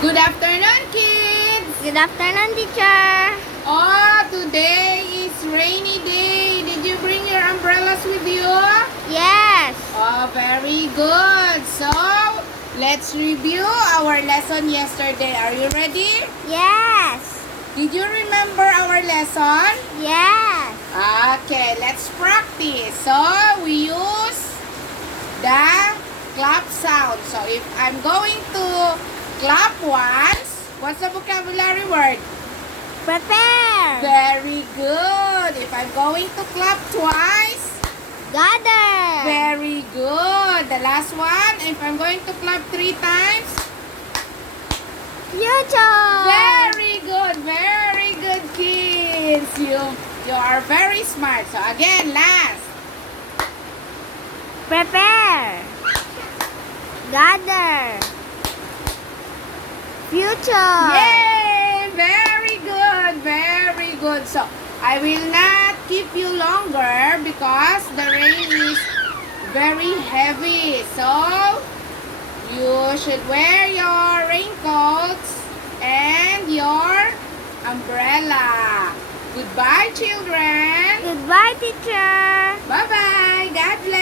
Good afternoon, kids! Good afternoon, teacher. Oh, today is rainy day. Did you bring your umbrellas with you? Yes. Oh, very good. So, let's review our lesson yesterday. Are you ready? Yes. Did you remember our lesson? Yes. Okay, let's practice. So, we use the clap sound. So, if I'm going to clap once, what's the vocabulary word? Prepare. Very good. If I'm going to clap twice, Gather. very good. The last one, if I'm going to clap 3 times, Future. very good, kids. You are very smart. So again, last. Prepare. Gather. Future. Yay! Very good. So I will not keep you longer because the rain is very heavy. So you should wear your raincoats and your umbrella. Goodbye, children. Goodbye, teacher. Bye-bye. God bless.